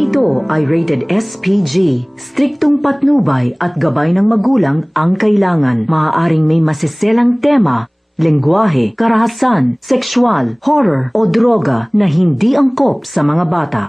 ito ay rated SPG. Striktong patnubay at gabay ng magulang ang kailangan. Maaaring may masiselang tema, lengguwahe, karahasan, sexual, horror o droga na hindi angkop sa mga bata.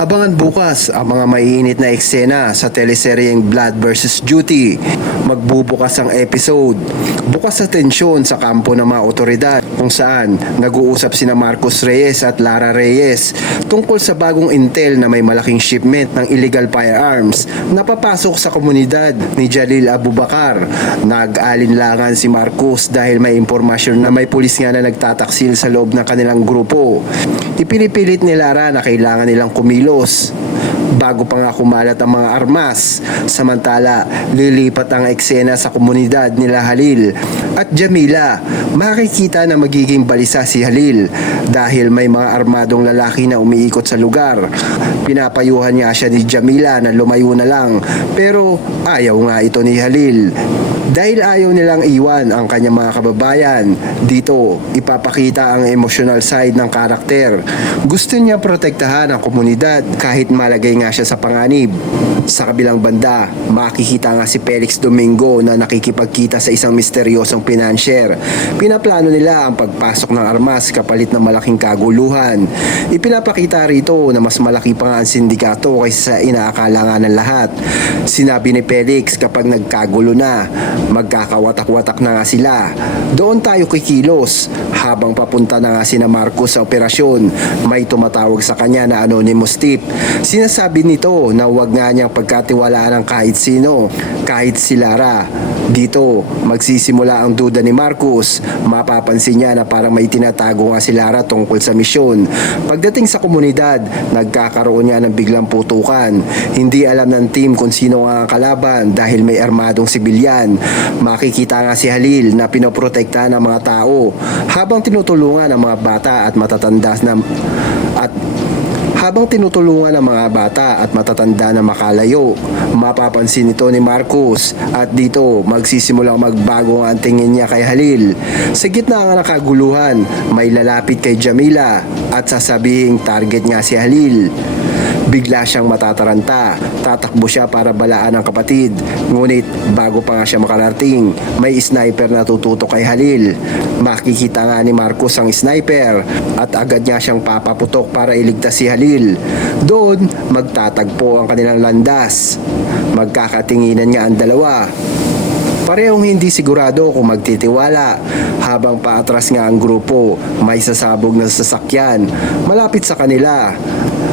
Abangan bukas ang mga maiinit na eksena sa teleseryeng Blood vs. Duty. Magbubukas ang episode. Bukas sa tensyon sa kampo ng mga otoridad kung saan nag-uusap sina Marcos Reyes at Lara Reyes tungkol sa bagong intel na may malaking shipment ng illegal firearms na papasok sa komunidad ni Jalil Abubakar. Nag-alinlangan si Marcos dahil may impormasyon na may pulis nga na nagtataksil sa loob ng kanilang grupo. Ipinipilit ni Lara na kailangan nilang kumilos bago pa nga kumalat ang mga armas. Samantala, lilipat ang eksena sa komunidad nila Halil at Jamila. Makikita na magiging balisa si Halil dahil may mga armadong lalaki na umiikot sa lugar. Pinapayuhan niya siya ni Jamila na lumayo na lang, pero ayaw nga ito ni Halil. Dahil ayaw nilang iwan ang kanyang mga kababayan, dito ipapakita ang emotional side ng karakter. Gusto niya protektahan ang komunidad kahit malagay nga siya sa panganib. Sa kabilang banda, makikita nga si Felix Domingo na nakikipagkita sa isang misteryosong financier. Pinaplano nila ang pagpasok ng armas kapalit ng malaking kaguluhan. Ipinapakita rito na mas malaki pa nga ang sindikato kaysa sa inaakala nga ng lahat. Sinabi ni Felix kapag nagkagulo na, magkakawatak-watak na nga sila. Doon tayo kikilos. Habang papunta na nga sina Marcos sa operasyon, may tumatawag sa kanya na anonymous tip. Sinasabi nito na huwag nga niyang pagkatiwalaan ng kahit sino, kahit si Lara. Dito, magsisimula ang duda ni Marcos. Mapapansin niya na parang may tinatago nga si Lara tungkol sa misyon. Pagdating sa komunidad, nagkakaroon niya ng biglang putukan. Hindi alam ng team kung sino nga ang kalaban dahil may armadong sibilyan. Makikita nga si Halil na pinoprotektahan ng mga tao habang tinutulungan ng mga bata at matatanda na makalayo. Mapapansin ito ni Marcos at dito magsisimulang magbago ang tingin niya kay Halil. Sa gitna ng nakaguluhan, may lalapit kay Jamila at sasabihing target niya si Halil. Bigla siyang matataranta. Tatakbo siya para balaan ang kapatid. Ngunit bago pa nga siya makarating, may sniper na tututok kay Halil. Makikita nga ni Marcos ang sniper at agad niya siyang papaputok para iligtas si Halil. Doon, magtatagpo ang kanilang landas. Magkakatinginan nga ang dalawa. Parehong hindi sigurado kung magtitiwala. Habang paatras nga ang grupo, may sasabog na sasakyan malapit sa kanila.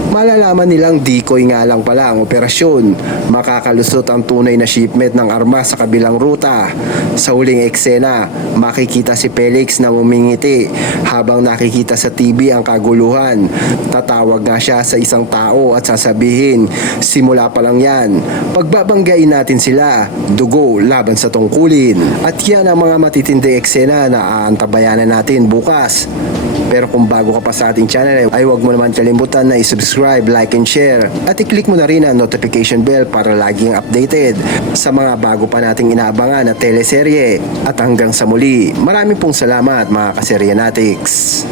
Malalaman nilang decoy nga lang pala ang operasyon. Makakalusot ang tunay na shipment ng armas sa kabilang ruta. Sa huling eksena, makikita si Felix na umingiti habang nakikita sa TV ang kaguluhan. Tatawag nga siya sa isang tao at sasabihin, simula pa lang yan. Pagbabanggain natin sila, dugo laban sa tungkulin. At yan ang mga matitinding eksena na aantabayanan natin bukas. Pero kung bago ka pa sa ating channel ay huwag mo naman kalimutan na i-subscribe, like and share at i-click mo na rin ang notification bell para laging updated sa mga bago pa nating inaabangan na teleserye. At hanggang sa muli, maraming pong salamat mga kaseryanatics.